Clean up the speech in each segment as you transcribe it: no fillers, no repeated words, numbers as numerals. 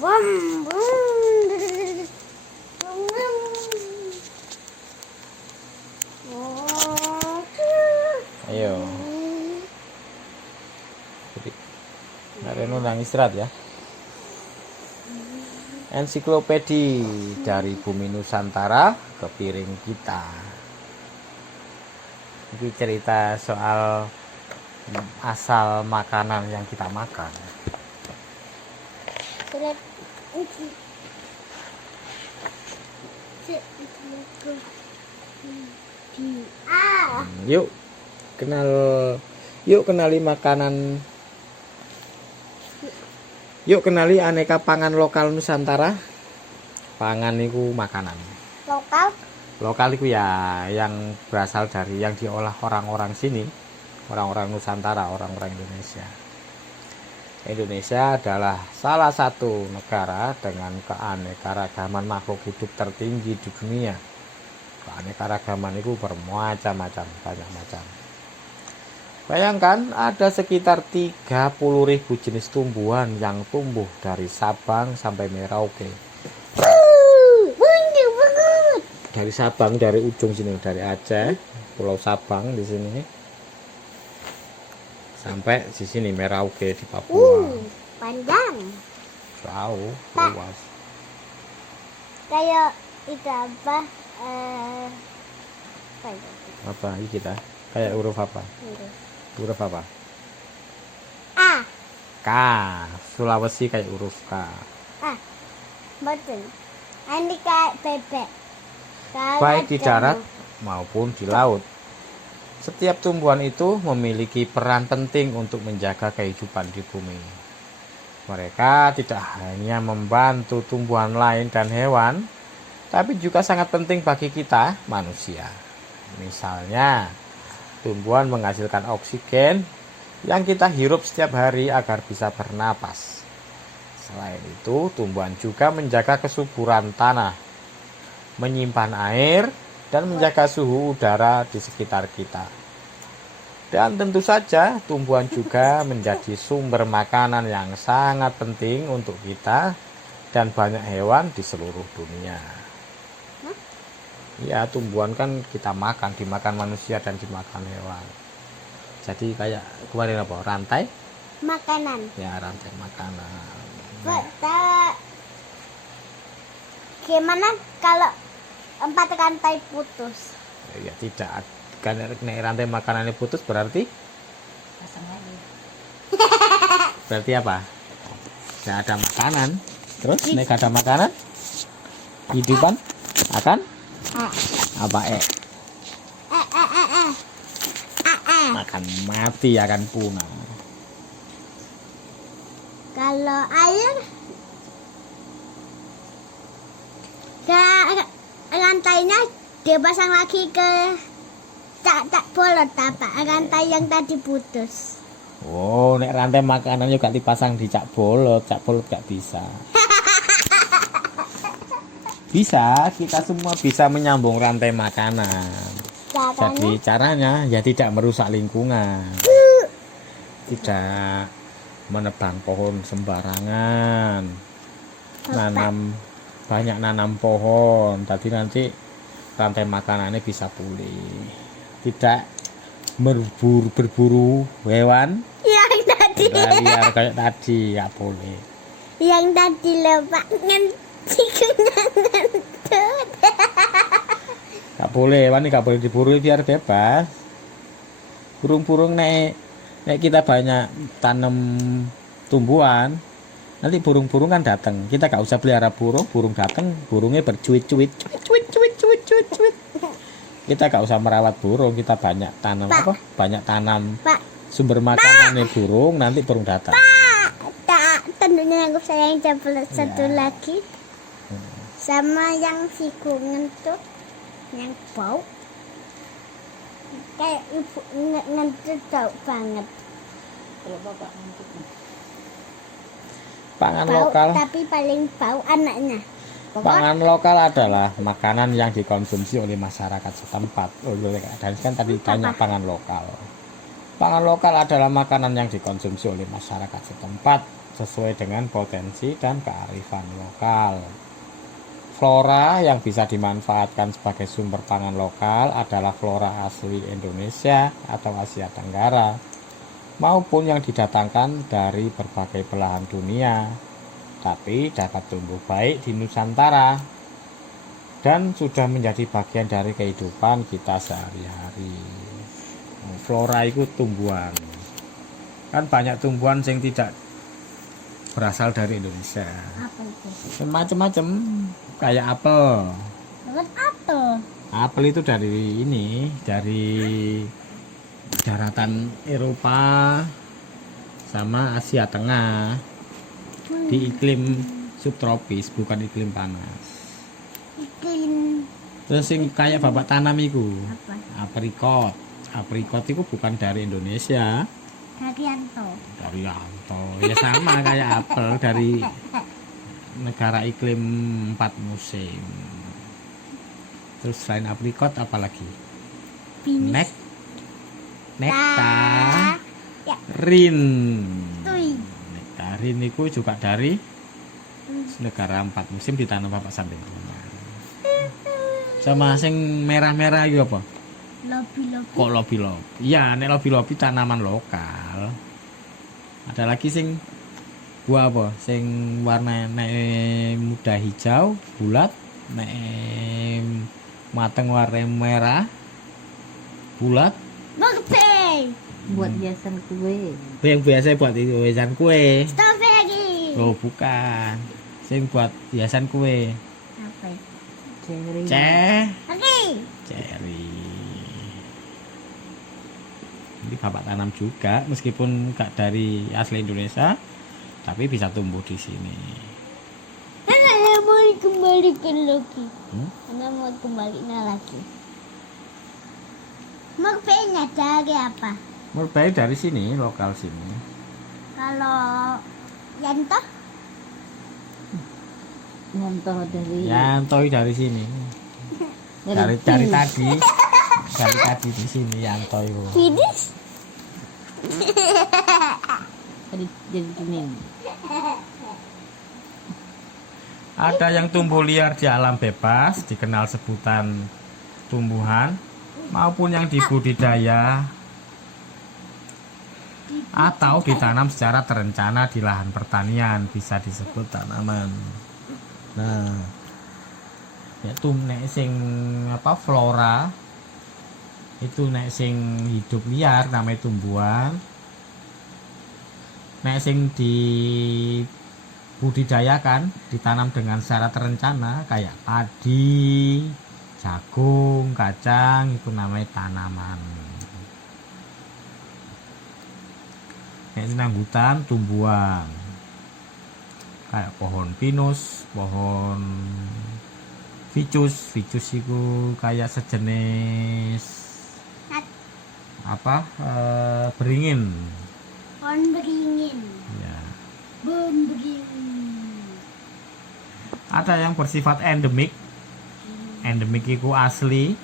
Bum, bum. Ayo. Jadi, Nak Reno nangis istirahat ya. Ensiklopedi dari bumi Nusantara ke piring kita. Ini cerita soal asal makanan yang kita makan. Yuk kenali makanan. Yuk kenali aneka pangan lokal Nusantara. Pangan itu makanan. Lokal itu ya yang berasal dari yang diolah orang-orang sini, orang-orang Nusantara, orang-orang Indonesia. Indonesia adalah salah satu negara dengan keanekaragaman makhluk hidup tertinggi di dunia. Keanekaragaman itu bermacam-macam, banyak macam. Bayangkan ada sekitar 30.000 jenis tumbuhan yang tumbuh dari Sabang sampai Merauke. Dari Sabang, dari ujung sini, dari Aceh, Pulau Sabang di sini, sampai di sini Merauke di Papua. Panjang. Jauh, Pak. luas. Kayak itu apa? Apa ini kita? Kayak huruf apa? Huruf apa? A. K. Sulawesi kayak huruf K. Betul. Ini kayak bebek. Baik di darat maupun di laut. Setiap tumbuhan itu memiliki peran penting untuk menjaga kehidupan di bumi. Mereka tidak hanya membantu tumbuhan lain dan hewan, tapi juga sangat penting bagi kita manusia. Misalnya, tumbuhan menghasilkan oksigen yang kita hirup setiap hari agar bisa bernapas. Selain itu, tumbuhan juga menjaga kesuburan tanah, menyimpan air, dan menjaga suhu udara di sekitar kita. Dan tentu saja tumbuhan juga menjadi sumber makanan yang sangat penting untuk kita dan banyak hewan di seluruh dunia. Ya, tumbuhan kan kita makan, dimakan manusia dan dimakan hewan. Jadi kayak kemarin apa? Rantai? Makanan. Ya, rantai makanan. Betul. Gimana kalau 4 rantai putus? Ya tidak. Kan nek rantai makanannya putus berarti Pasang lagi. berarti apa? Tidak ada makanan. Terus nek gak ada makanan, kehidupan akan apa? Akan mati, akan punah. Kalau air rantainya dipasang lagi ke tak bolot apa rantai yang tadi putus. Oh, nek rantai makanan juga dipasang di cak bolot gak bisa. Bisa, kita semua bisa menyambung rantai makanan. Jadi caranya ya tidak merusak lingkungan, tidak menebang pohon sembarangan, nanam pohon. Tadi nanti rantai makanannya bisa pulih. Tidak berburu hewan Yang tadi. liar kayak tadi, ya boleh. Yang tadi lepak ngentut. Gak boleh, hewan ini gak boleh diburu, biar bebas. Burung-burung nek kita banyak tanam tumbuhan, nanti burung-burung kan datang. Kita gak usah pelihara burung datang, burungnya bercuit-cuit, cuit. Kita gak usah merawat burung, kita banyak tanam Pak. Banyak tanam Pak, sumber makanannya burung, nanti burung datang. tak tentunya anggap saya yang jempol satu lagi. Sama yang siku ngentut, yang bau. Kayak ibu ngentut bau banget. Kalau bapak ngintip Pangan Bau, lokal. tapi paling bau anaknya. Pangan lokal adalah makanan yang dikonsumsi oleh masyarakat setempat. Dan kan tadi banyak pangan lokal. Pangan lokal adalah makanan yang dikonsumsi oleh masyarakat setempat. sesuai dengan potensi dan kearifan lokal. Flora yang bisa dimanfaatkan sebagai sumber pangan lokal adalah flora asli Indonesia atau Asia Tenggara, maupun yang didatangkan dari berbagai belahan dunia, tapi dapat tumbuh baik di Nusantara dan sudah menjadi bagian dari kehidupan kita sehari-hari. Flora itu tumbuhan. Kan banyak tumbuhan yang tidak berasal dari Indonesia. Apa itu? Macam-macam, kayak apel. Bukan apel. Apel itu dari ini, dari daratan Eropa sama Asia Tengah, di iklim subtropis, bukan iklim panas. Iklim Terus yang kayak bapak tanam itu apa? aprikot. Aprikot itu bukan dari Indonesia, Haryanto. dari Yanto. Ya sama kayak apel, dari negara iklim 4 musim. Terus selain aprikot apalagi? Finish. Nek, Ya. nektarin. Tui. Nektarin itu juga dari negara 4 musim, ditanam bapak samping rumah. Sama sing merah-merah itu apa? Lobi-lobi. Kok lobi-lobi? Iya, nek lobi-lobi tanaman lokal. Ada lagi sing buah apa? Sing warna nek muda hijau, bulat, nek mateng warna merah, bulat. Mukbang. Buat hiasan kue. Yang biasa buat itu hiasan kue. Strawberry. Oh, bukan. Sing buat hiasan kue. Apa itu? Cherry. Oke. Cherry. Ini bapak tanam juga, meskipun nggak dari asli Indonesia, tapi bisa tumbuh di sini. Saya mau kembalikan lagi. Hmm? Saya mau kembalikan lagi. Mukbangnya dari apa? Mulai dari sini, lokal sini. Kalau Yanto? Nyantoh dari Yantoi dari sini. Dari tadi. Dari tadi di sini Yantoi. Finish. jadi Senin. Ada yang tumbuh liar di alam bebas, dikenal sebutan tumbuhan, maupun yang dibudidaya atau ditanam secara terencana di lahan pertanian, bisa disebut tanaman. Nah, yaitu nek sing apa flora itu nek sing hidup liar namanya tumbuhan. Nek sing dibudidayakan, ditanam dengan secara terencana kayak padi, jagung, kacang, itu namanya tanaman. Nek nang hutan tumbuhan kayak pohon pinus, pohon ficus. Ficus itu kayak sejenis apa beringin Pohon beringin. ya. Pohon beringin. Ada yang bersifat endemik. Endemik itu asli,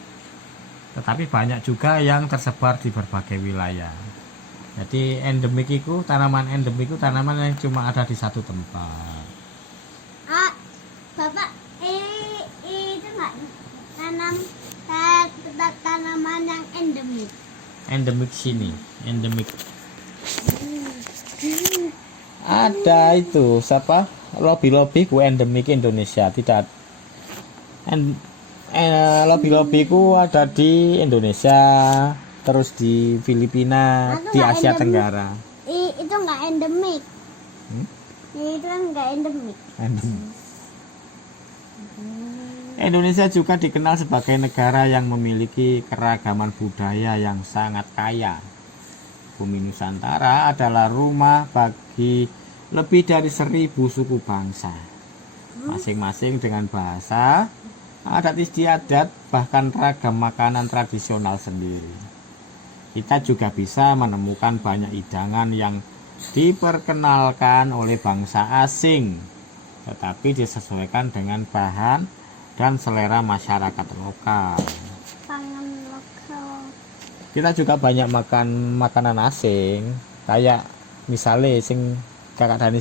tetapi banyak juga yang tersebar di berbagai wilayah. Jadi endemik itu, tanaman endemik itu tanaman yang cuma ada di satu tempat. Ah, Bapak, itu nggak tanam tanaman yang endemik. Endemik sini, endemik. Ada itu siapa? Lobi-lobi ku endemik Indonesia, tidak. Lobi-lobi ku ada di Indonesia, terus di Filipina, Aku di nggak Asia endemik. Tenggara. Itu nggak endemik. Hmm? Itu nggak endemik. Endemik. Indonesia juga dikenal sebagai negara yang memiliki keragaman budaya yang sangat kaya. Bumi Nusantara adalah rumah bagi lebih dari 1000 suku bangsa, masing-masing dengan bahasa, adat istiadat, bahkan ragam makanan tradisional sendiri. Kita juga bisa menemukan banyak hidangan yang diperkenalkan oleh bangsa asing, tetapi disesuaikan dengan bahan dan selera masyarakat lokal. Pangan lokal. Kita juga banyak makan makanan asing, kayak misalnya sing Kakak Dani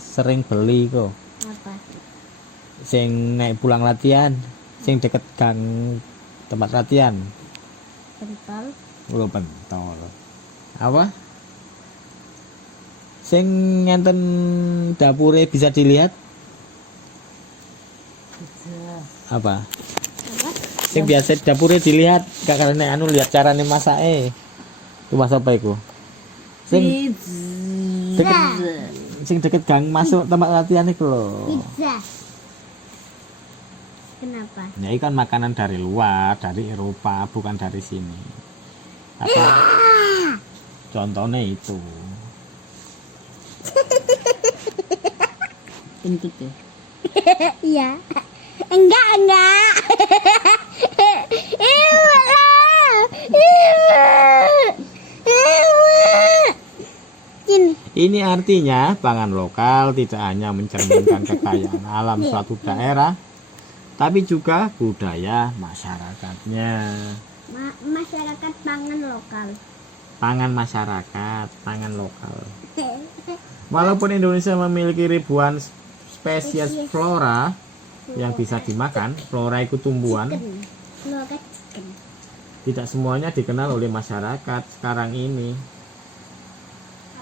sering beli kok. Apa? Sing naik pulang latihan, sing deket gang tempat latihan. Pentol. Ulo pentol. Apa? Sing ngenten dapure bisa dilihat? Apa? Apa? Sing biasa dapure dilihat, kakak nek anu lihat carane masake. Ku masak apa iku? Sing deket sing deket gang masuk tempat latihan iku lho. Pizza. Kenapa? Ya ini kan makanan dari luar, dari Eropa, bukan dari sini. Apa? Contohnya itu. Kentut ya. Iya. Enggak. Ini artinya pangan lokal tidak hanya mencerminkan kekayaan alam suatu daerah, tapi juga budaya masyarakatnya. Masyarakat pangan lokal. Pangan masyarakat, pangan lokal. Walaupun Indonesia memiliki ribuan spesies flora yang bisa dimakan, flora itu tumbuhan, Flora chicken. tidak semuanya dikenal oleh masyarakat sekarang ini.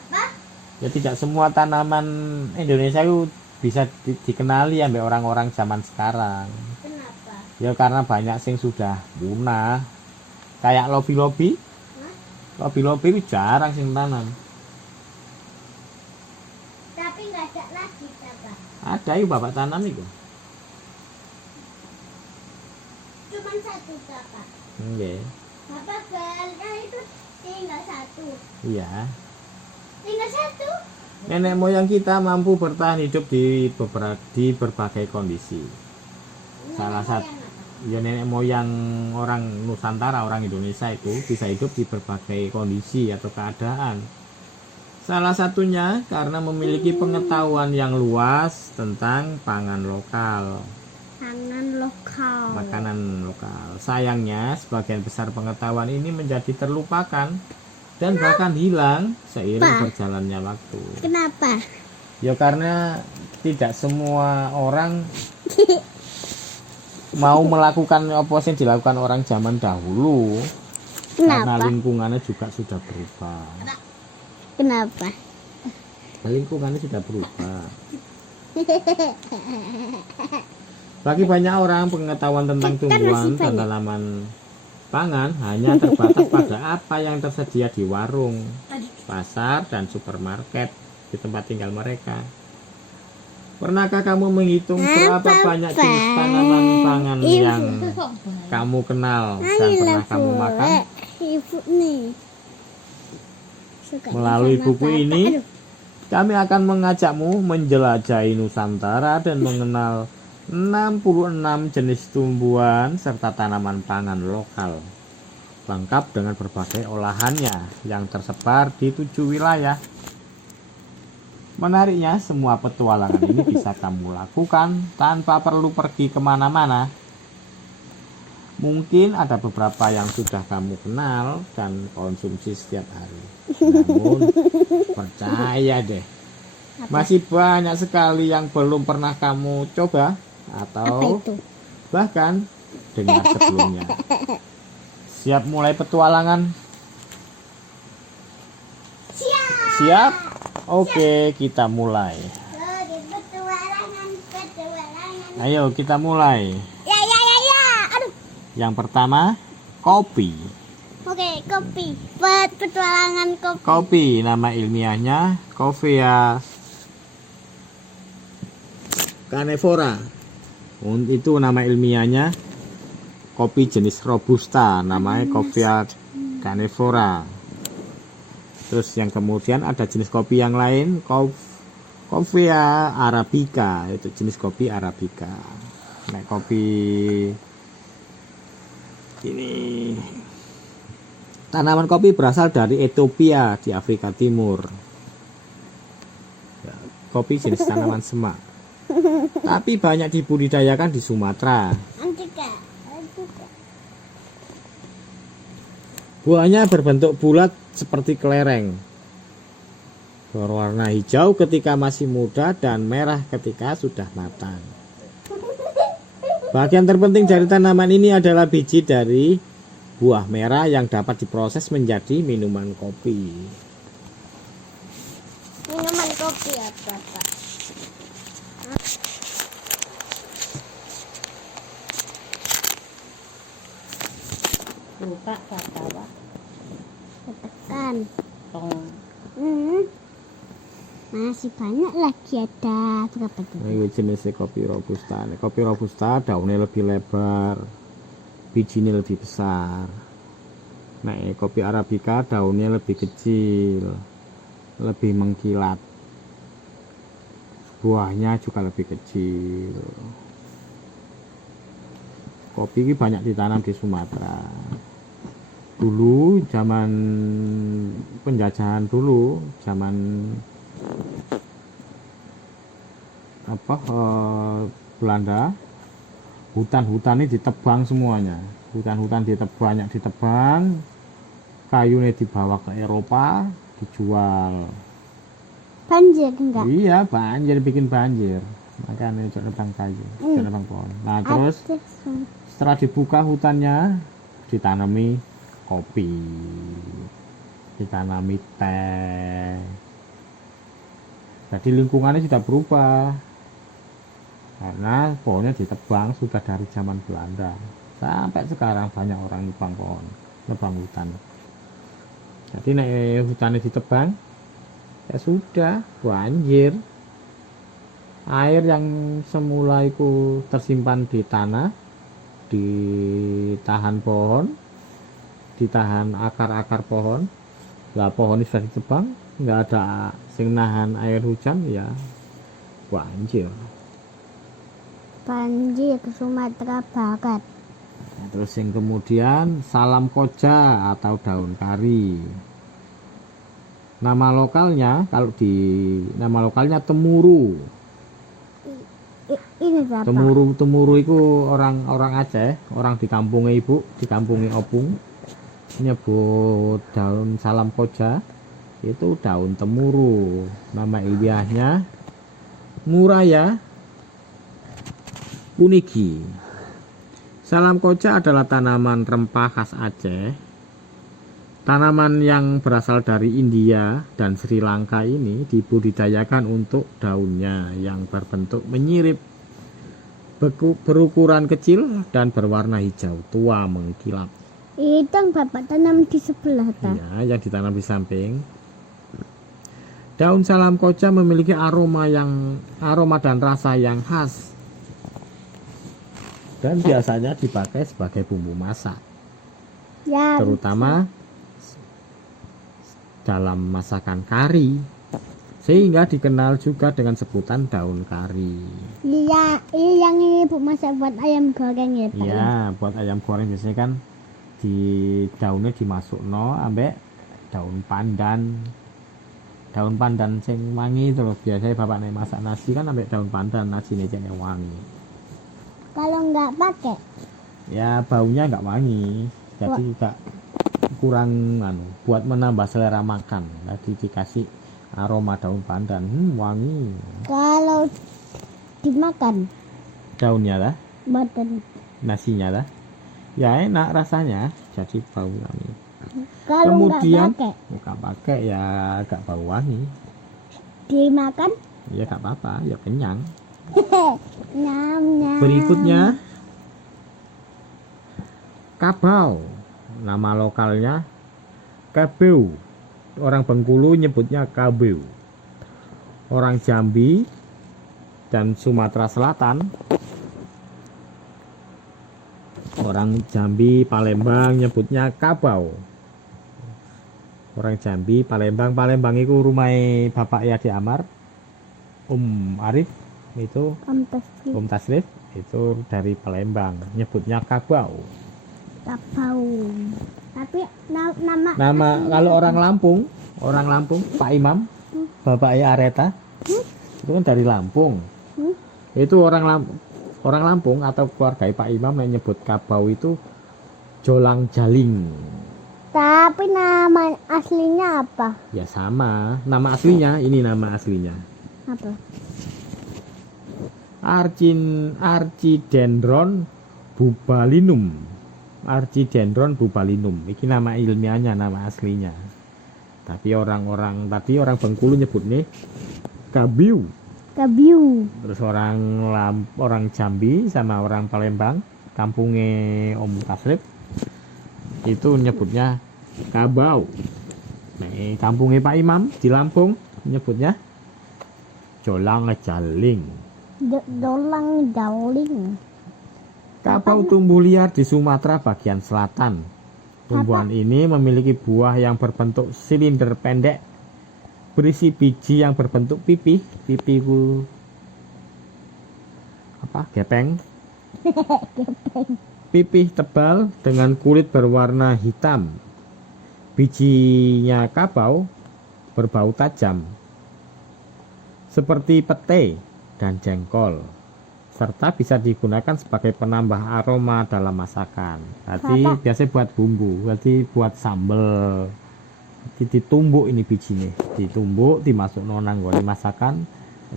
Apa? Ya tidak semua tanaman Indonesia itu bisa dikenali sampai orang-orang zaman sekarang. Kenapa? Ya karena banyak sing sudah punah. Kayak lobi-lobi. Lobi-lobi itu jarang sing tanam. Tapi nggak ada lagi, Bapak. Ada yuk bapak tanam itu. Cuman satu, Bapak. Oke. Bapak belnya itu tinggal satu. Iya. Tinggal satu. Nenek moyang kita mampu bertahan hidup di berbagai kondisi. Salah satu ya nenek moyang orang Nusantara, orang Indonesia itu bisa hidup di berbagai kondisi atau keadaan. Salah satunya karena memiliki pengetahuan yang luas tentang pangan lokal, Pangan lokal. makanan lokal. Sayangnya sebagian besar pengetahuan ini menjadi terlupakan dan bahkan hilang seiring berjalannya waktu. Kenapa? Ya karena tidak semua orang mau melakukan apa yang dilakukan orang zaman dahulu. Karena Kenapa? lingkungannya juga sudah berubah. Kenapa? Lingkungannya sudah berubah. Bagi banyak orang pengetahuan tentang tumbuhan dan tanaman pangan hanya terbatas pada apa yang tersedia di warung, pasar, dan supermarket di tempat tinggal mereka. Pernahkah kamu menghitung berapa banyak jenis tanaman pangan yang kamu kenal dan pernah kamu makan? Ibu nih. Sukanya Melalui sama buku Bapak. ini, Aduh, kami akan mengajakmu menjelajahi Nusantara dan mengenal 66 jenis tumbuhan serta tanaman pangan lokal, lengkap dengan berbagai olahannya yang tersebar di 7 wilayah. Menariknya, semua petualangan ini bisa kamu lakukan tanpa perlu pergi kemana-mana. Mungkin ada beberapa yang sudah kamu kenal dan konsumsi setiap hari. Namun, percaya deh, masih banyak sekali yang belum pernah kamu coba apa atau itu? bahkan dengar sebelumnya. Siap mulai petualangan? Siap? Oke, kita mulai. Petualangan. Ayo kita mulai. Ya. Aduh. Yang pertama, kopi. Oke, kopi. Petualangan kopi. Kopi nama ilmiahnya Coffea canephora. Itu nama ilmiahnya kopi jenis robusta, namanya Coffea canephora. Terus yang kemudian ada jenis kopi yang lain, Coffea arabica, itu jenis kopi arabica. Nah, kopi ini tanaman kopi berasal dari Ethiopia di Afrika Timur. Ya, kopi jenis tanaman semak, tapi banyak dibudidayakan di Sumatera. Antika. Buahnya berbentuk bulat seperti kelereng. Berwarna hijau ketika masih muda dan merah ketika sudah matang. Bagian terpenting dari tanaman ini adalah biji dari buah merah yang dapat diproses menjadi minuman kopi. Minuman kopi apa, Pak? Lupa kata Pak. Tekan. Tong. Masih banyak lagi, ada berapa tuh? Ini jenisnya kopi robusta. Kopi robusta daunnya lebih lebar, bijinya lebih besar. Nah, kopi arabica daunnya lebih kecil, lebih mengkilat. Buahnya juga lebih kecil. Kopi ini banyak ditanam di Sumatera. Dulu zaman penjajahan dulu, zaman Belanda, hutan-hutan ini ditebang semuanya. Hutan-hutan banyak ditebang, kayunya dibawa ke Eropa, dijual. Banjir enggak? Iya, banjir, bikin banjir. Makanya itu nebang kayu, nebang pohon. Nah, terus setelah dibuka hutannya, ditanami kopi, ditanami teh. Jadi lingkungannya sudah berubah karena pohonnya ditebang sudah dari zaman Belanda sampai sekarang banyak orang nebang pohon, nebang hutan. Jadi hutannya ditebang, ya sudah banjir. Air yang semula itu tersimpan di tanah, ditahan pohon, ditahan akar-akar pohon. Lah pohon ini sudah ditebang, nggak ada sing nahan air hujan, ya banjir. Banjir ke Sumatera Barat. Nah, terus yang kemudian salam koja atau daun kari. Nama lokalnya nama lokalnya temuru. Ini berapa? Temuru itu orang Aceh, orang di kampungnya ibu, di kampungnya opung, nyebut daun salam koja itu daun temuru. Nama ilmiahnya Muraya punigi. Salam koja adalah tanaman rempah khas Aceh. Tanaman yang berasal dari India dan Sri Lanka ini dibudidayakan untuk daunnya yang berbentuk menyirip, berukuran kecil dan berwarna hijau tua mengkilap. Itu yang Bapak tanam di sebelah, Pak. Ya, yang ditanam di samping. Daun salam koja memiliki aroma dan rasa yang khas dan biasanya dipakai sebagai bumbu masak, Ya, terutama dalam masakan kari, sehingga dikenal juga dengan sebutan daun kari. iya, yang ibu masak buat ayam goreng ya, Pak. Ya, buat ayam goreng biasanya kan di daunnya dimasukno ambek daun pandan. Daun pandan sing wangi itu loh. Biasanya bapak nek masak nasi kan ambek daun pandan, nasi ini wangi. Kalau nggak pakai, Ya baunya nggak wangi, jadi nggak kurang buat menambah selera makan. Tadi dikasih aroma daun pandan, wangi. kalau dimakan Daunnya lah, badan. nasinya lah, ya enak rasanya, jadi bau wangi. Kalau Kemudian nggak pakai, nggak pakai ya nggak bau wangi, dimakan. ya nggak apa-apa, ya kenyang. Nyam nyam. Berikutnya kabau, nama lokalnya kabeu. Orang Bengkulu nyebutnya kabeu. Orang Jambi dan Sumatera Selatan, orang Jambi Palembang nyebutnya kabau. Orang Jambi Palembang itu rumah Bapak Yadi Amar, Arif itu, Om Tasrif itu dari Palembang, nyebutnya kabau. Kapau. Tapi nama Kalau orang Lampung Pak Imam, Bapak Areta itu kan dari Lampung. Itu orang Lampung atau keluarga Pak Imam yang nyebut kabau itu jolang jaling. Tapi nama aslinya apa? Ya sama, nama aslinya, ini nama aslinya. Apa? Archidendron bubalinum. Archidendron bubalinum. Ini nama ilmiahnya, nama aslinya. Tapi orang Bengkulu nyebut nih kabiu. Kabiu. Terus orang Jambi sama orang Palembang, kampungnya Om Tasrif, itu nyebutnya kabau. Nah, kampungnya Pak Imam di Lampung nyebutnya jolang jaling. Dolang jaling. Kabau tumbuh liar di Sumatera bagian selatan. Tumbuhan ini memiliki buah yang berbentuk silinder pendek, berisi biji yang berbentuk pipih. Pipih itu apa? Gepeng. Pipih tebal dengan kulit berwarna hitam. Bijinya kabau berbau tajam, seperti pete dan jengkol, serta bisa digunakan sebagai penambah aroma dalam masakan. Jadi biasanya buat bumbu, berarti buat sambel. Ditumbuk ini bijinya, ditumbuk, dimasuk nonang goreng masakan,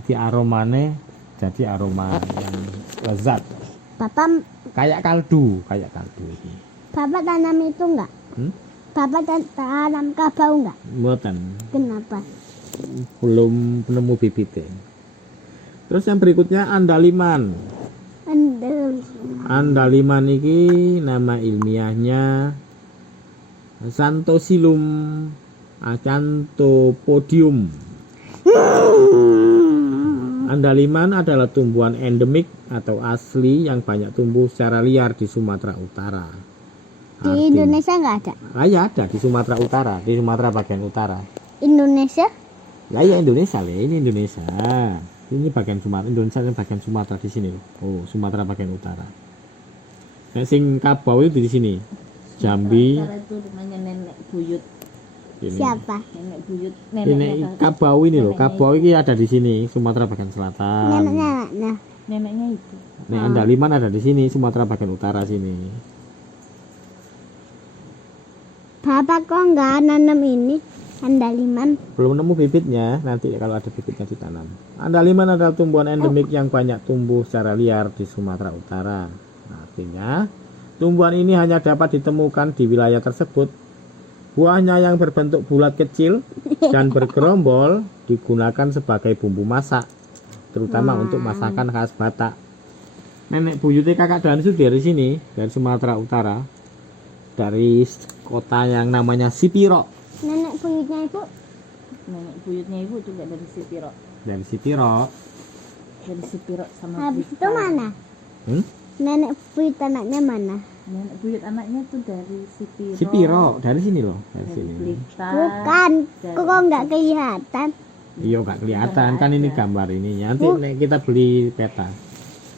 jadi aromanya jadi aroma yang lezat. Bapak Kayak kaldu ini. Bapak tanam itu enggak? Bapak tanam kabau enggak? Mboten, Kenapa? belum penemu bibitnya. Terus yang berikutnya andaliman. Andaliman ini nama ilmiahnya Xanthosilum acanthopodium. Andaliman adalah tumbuhan endemik atau asli yang banyak tumbuh secara liar di Sumatera Utara. Di Indonesia enggak ada? Ya ada di Sumatera Utara, di Sumatera bagian utara. Indonesia? Ya Indonesia lah, ini Indonesia. Ini bagian Sumatera, Indonesia ini bagian Sumatera di sini. Oh, Sumatera bagian utara. Nah, sing kabau itu di sini. Jambi. Cara itu namanya nenek buyut. Ini. Siapa? Nenek buyut. Ini Neneknya kabau ini loh. Kabau ini ada di sini, Sumatera bagian selatan. Neneknya. Nah, neneknya itu. Nah, andaliman ada di sini, Sumatera bagian utara sini. Bapak kok enggak nanam ini? Andaliman. Belum nemu bibitnya, nanti kalau ada bibitnya ditanam. Andaliman adalah tumbuhan endemik yang banyak tumbuh secara liar di Sumatera Utara. Artinya, tumbuhan ini hanya dapat ditemukan di wilayah tersebut. Buahnya yang berbentuk bulat kecil dan bergerombol digunakan sebagai bumbu masak, terutama untuk masakan khas Batak. Nenek buyutnya kakak Dan itu dari sini, dari Sumatera Utara, dari kota yang namanya Sipiro. Nenek buyutnya ibu? Nenek buyutnya ibu juga dari Sipiro. Dari Sipiro. Dari Sipiro sama Habis itu Blitar. mana? Nenek buyut anaknya mana? Nenek buyut anaknya tuh dari Sipiro. Sipiro, dari sini loh, dari Dari sini. Blitar. Bukan. Kok enggak kelihatan? Iya nggak kelihatan kan ini gambar ininya. Nanti kita beli peta.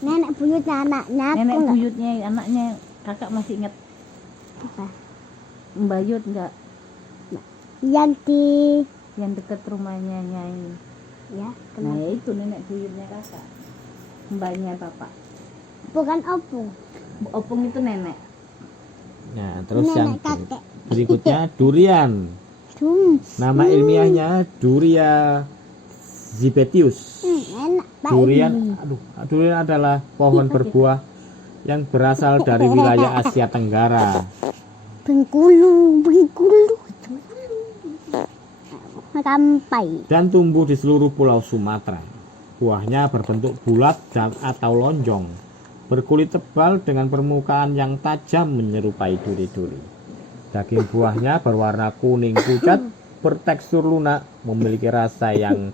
Nenek buyutnya anaknya aku Nenek enggak. buyutnya anaknya kakak masih ingat Apa? Mbayut enggak? Yang di Yang dekat rumahnya Nyai. ya, Nah kenapa? ya itu nenek buyutnya kakak. Mbaknya bapak. Bukan opung. Opung itu nenek. Nah terus yang Nenek kakek. berikutnya durian. Nama ilmiahnya Duria zipetius. Enak Pak. Durian, durian adalah pohon berbuah yang berasal dari wilayah Asia Tenggara. Bengkulu. Sampai. Dan tumbuh di seluruh pulau Sumatera. Buahnya berbentuk bulat atau lonjong, berkulit tebal dengan permukaan yang tajam menyerupai duri-duri. Daging buahnya berwarna kuning pucat, bertekstur lunak, memiliki rasa yang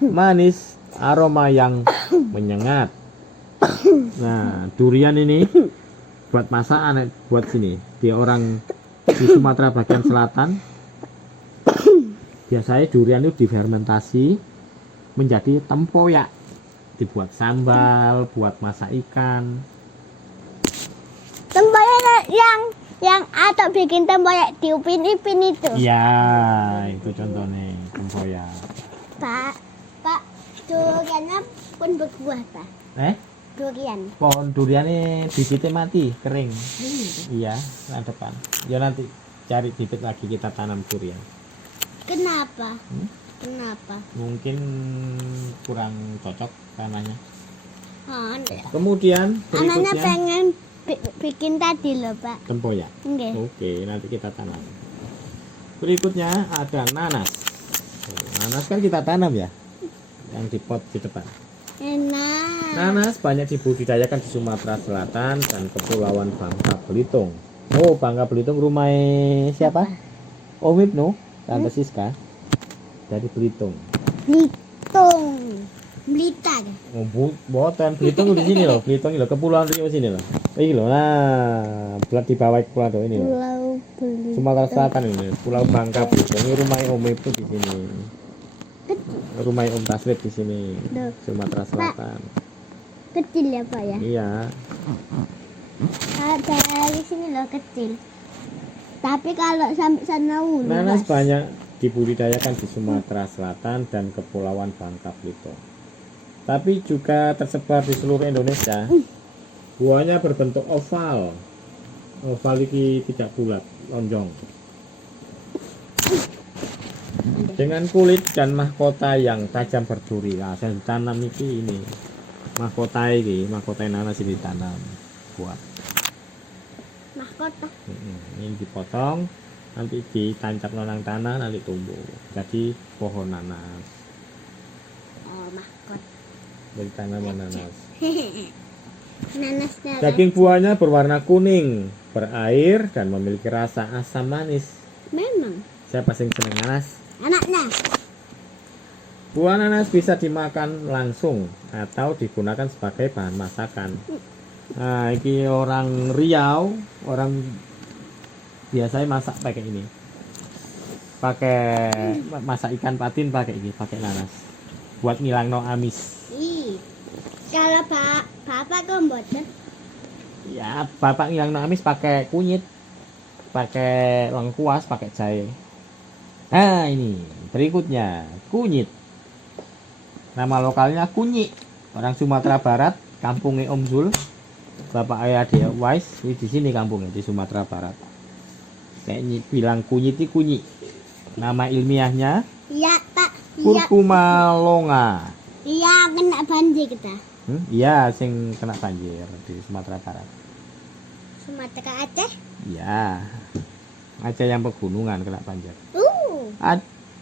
manis, aroma yang menyengat. Nah, durian ini buat masakan, buat sini. Dia orang di Sumatera bagian selatan. Biasanya durian itu difermentasi menjadi tempoyak, dibuat sambal, buat masak ikan. Tempoyak yang atau bikin tempoyak diupin-ipin itu. Iya, itu contohnya tempoyak. Pak, duriannya pun berbuah, Pak. Durian. Pohon durian ini bibitnya mati, kering. Iya, nah depan. Ya nanti cari bibit lagi kita tanam durian. Kenapa? Hmm? Kenapa? Mungkin kurang cocok tanahnya. Oh, enggak. Kemudian Anaknya berikutnya pengen bikin tadi loh, Pak. tempoyak. Enggak. Oke, nanti kita tanam. Berikutnya ada nanas. Nanas kan kita tanam ya, yang di pot di depan. Enak. Nanas banyak dibudidayakan di Sumatera Selatan dan Kepulauan Bangka Belitung. Oh, Bangka Belitung rumah siapa? Om Ibnu, Tante Siska dari Belitung. Belitung. Blitar. Oh, boten Belitung di sini loh. Belitung ini loh, Kepulauan Riau sini loh. Ini loh, nah, buat di bawah pulau tuh ini loh. Pulau Belitung. Sumatera Selatan ini, Pulau Bangka Belitung. Ini rumah Om Ibnu di sini. Rumah Om Tasrif di sini. Loh. Sumatera Selatan. Kecil ya, Pak ya? Iya. Dari sini loh kecil. Tapi kalau sampai sana luas. Nanas banyak dibudidayakan di Sumatera Selatan dan Kepulauan Bangka Belitung. Tapi juga tersebar di seluruh Indonesia. Buahnya berbentuk oval. Oval ini tidak bulat, lonjong. Dengan kulit dan mahkota yang tajam berduri. Nah, saya ditanam ini. Mahkota nanas ini ditanam buat. Mahkota. Ini dipotong, nanti ditancap nang tanah, nanti tumbuh. Jadi pohon nanas. Oh, mahkota. Dari tanaman nanas. Nanasnya. Daging buahnya berwarna kuning, berair dan memiliki rasa asam manis. Memang. Saya paling senang nanas. Anaknya. Buah nanas bisa dimakan langsung atau digunakan sebagai bahan masakan. Nah, ini orang Riau, orang biasanya masak pakai ini. Pakai masak ikan patin pakai ini, pakai nanas. Buat ngilangno amis. Kalau bapak komboten. Ya, bapak ngilangno amis pakai kunyit. Pakai lengkuas, pakai jahe. Nah, ini berikutnya kunyit. Nama lokalnya Kunyi. Orang Sumatera Barat, kampungnya Om Zul. Bapak ayah dia Wais, di sini kampungnya di Sumatera Barat. Kayak bilang kunyit itu kunyi. Nama ilmiahnya Iya, Pak. Iya. Curcuma longa. Iya, kena banjir kita. Iya, sing kena banjir di Sumatera Barat. Sumatera Aceh. Iya. Aceh yang pegunungan kena banjir. Uh.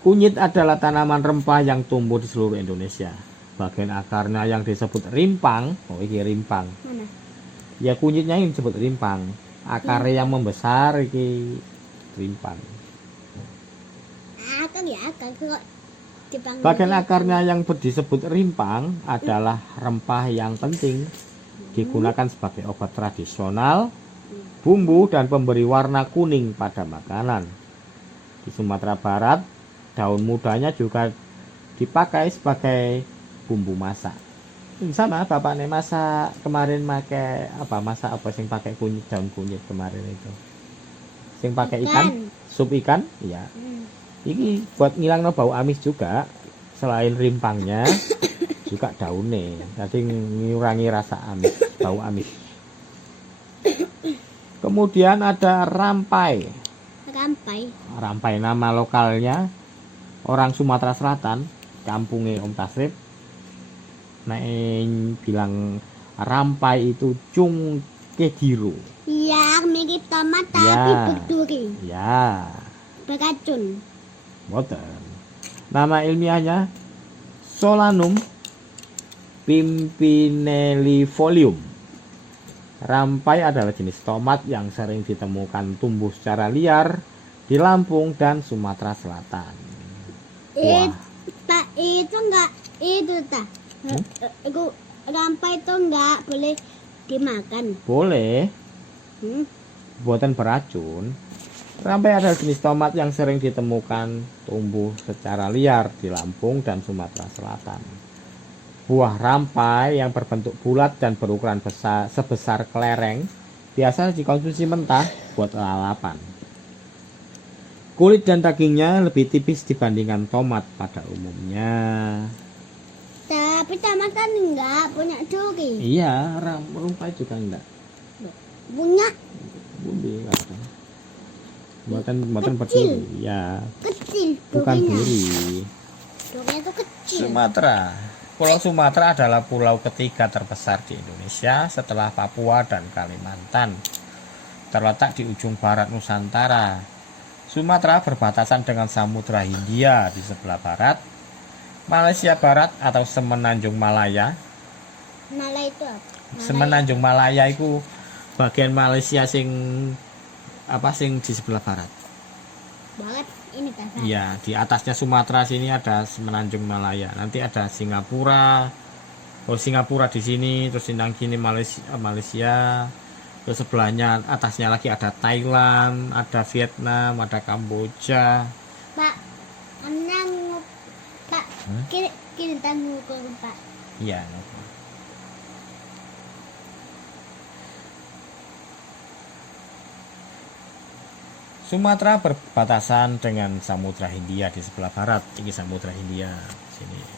Kunyit adalah tanaman rempah yang tumbuh di seluruh Indonesia. Bagian akarnya yang disebut rimpang. Oh, ini rimpang. Mana? Ya, kunyitnya yang disebut rimpang. Akarnya yang membesar ini rimpang. Akar ya, akar kok dipanggil. Bagian akarnya yang disebut rimpang adalah rempah yang penting, digunakan sebagai obat tradisional, bumbu dan pemberi warna kuning pada makanan. Di Sumatera Barat, daun mudanya juga dipakai sebagai bumbu masak. Sama bapaknya masak kemarin pakai apa, masak apa sing pakai kunyit, daun kunyit kemarin itu. Sing pakai ikan, sup ikan, ya. Ini buat ngilangno bau amis juga. Selain rimpangnya juga daunnya. Jadi ngurangi rasa amis, bau amis. Kemudian ada rampai. Rampai nama lokalnya orang Sumatera Selatan, kampungnya Om Tasrif. Nah, bilang rampai itu cungkediro. Iya, mirip tomat tapi Ya. berduri. Ya, Beracun. boten. Nama ilmiahnya Solanum pimpinellifolium. Rampai adalah jenis tomat yang sering ditemukan tumbuh secara liar di Lampung dan Sumatera Selatan. Wah. Pak, itu enggak itu tak. Rampai itu enggak boleh dimakan. Boleh, buatan beracun. Rampai adalah jenis tomat yang sering ditemukan tumbuh secara liar di Lampung dan Sumatera Selatan. Buah rampai yang berbentuk bulat dan berukuran besar sebesar kelereng biasa dikonsumsi mentah buat lalapan. Kulit dan dagingnya lebih tipis dibandingkan tomat pada umumnya. Tapi tomat kan enggak punya duri. Iya, rampai juga enggak. Punya. Bumbu enggak ada. Mboten peduli. Ya, Kecil. bukan durinya. duri. Durinya itu kecil. Sumatera. Pulau Sumatera adalah pulau ketiga terbesar di Indonesia setelah Papua dan Kalimantan. Terletak di ujung barat Nusantara. Sumatera berbatasan dengan Samudra Hindia di sebelah barat, Malaysia Barat atau Semenanjung Malaya. Malah itu apa? Semenanjung Malaya itu bagian Malaysia sing di sebelah barat. Banget ini kan. Iya, di atasnya Sumatera sini ada Semenanjung Malaya. Nanti ada Singapura. Oh, Singapura di sini, terus di kini Malaysia. Terus sebelahnya atasnya lagi ada Thailand, ada Vietnam, ada Kamboja. Pak, anang Pak, kiri tanggung Pak. Iya. Sumatera berbatasan dengan Samudra Hindia di sebelah barat. Ini Samudra Hindia sini.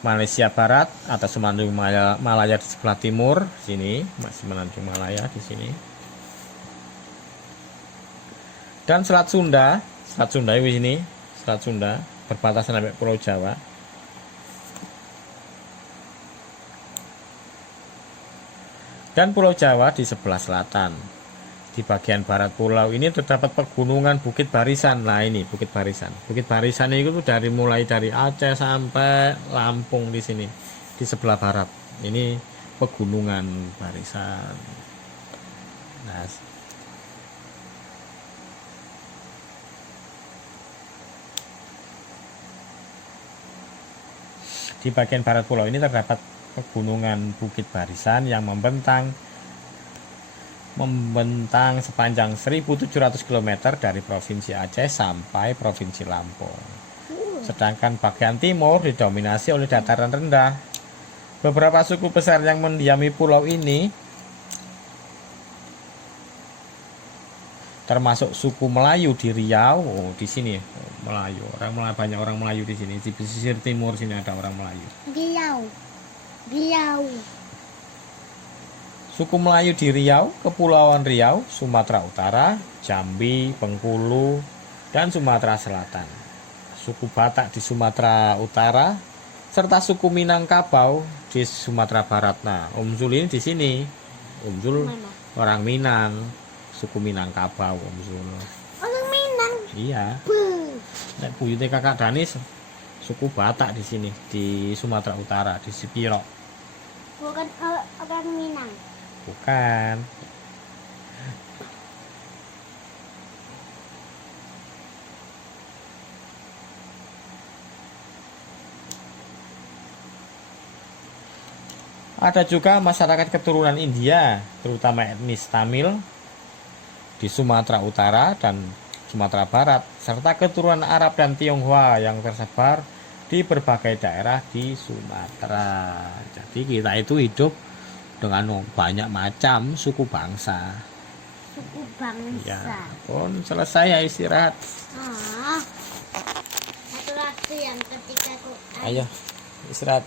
Malaysia Barat atau Semenanjung Malaya di sebelah timur sini, Semenanjung Malaya di sini. Dan Selat Sunda di sini, Selat Sunda berbatasan dengan Pulau Jawa. Dan Pulau Jawa di sebelah selatan. Di bagian barat pulau ini terdapat pegunungan Bukit Barisan. Nah, ini Bukit Barisan. Bukit Barisan itu mulai dari Aceh sampai Lampung di sini, di sebelah barat. Ini pegunungan Barisan. Nah, di bagian barat pulau ini terdapat pegunungan Bukit Barisan yang membentang sepanjang 1.700 km dari Provinsi Aceh sampai Provinsi Lampung. Sedangkan bagian timur didominasi oleh dataran rendah. Beberapa suku besar yang mendiami pulau ini termasuk suku Melayu di Riau. Oh, di sini Melayu. Banyak orang Melayu di sini. Di pesisir timur sini ada orang Melayu. Riau. Suku Melayu di Riau, Kepulauan Riau, Sumatera Utara, Jambi, Bengkulu, dan Sumatera Selatan. Suku Batak di Sumatera Utara, serta suku Minangkabau di Sumatera Barat. Nah, Om Zul ini di sini. Om Zul orang Minang, suku Minangkabau, Om Zul. Orang Minang. Iya. Nek buyute Kakak Danis suku Batak di sini, di Sumatera Utara, di Sipiro. Bukan orang Minang. Bukan. Ada juga masyarakat keturunan India, terutama etnis Tamil di Sumatera Utara dan Sumatera Barat, serta keturunan Arab dan Tionghoa yang tersebar di berbagai daerah di Sumatera. Jadi kita itu hidup dengan banyak macam suku bangsa. Suku bangsa. Ya, pun selesai ya istirahat. Satu lagi yang ketika aku Ayo istirahat.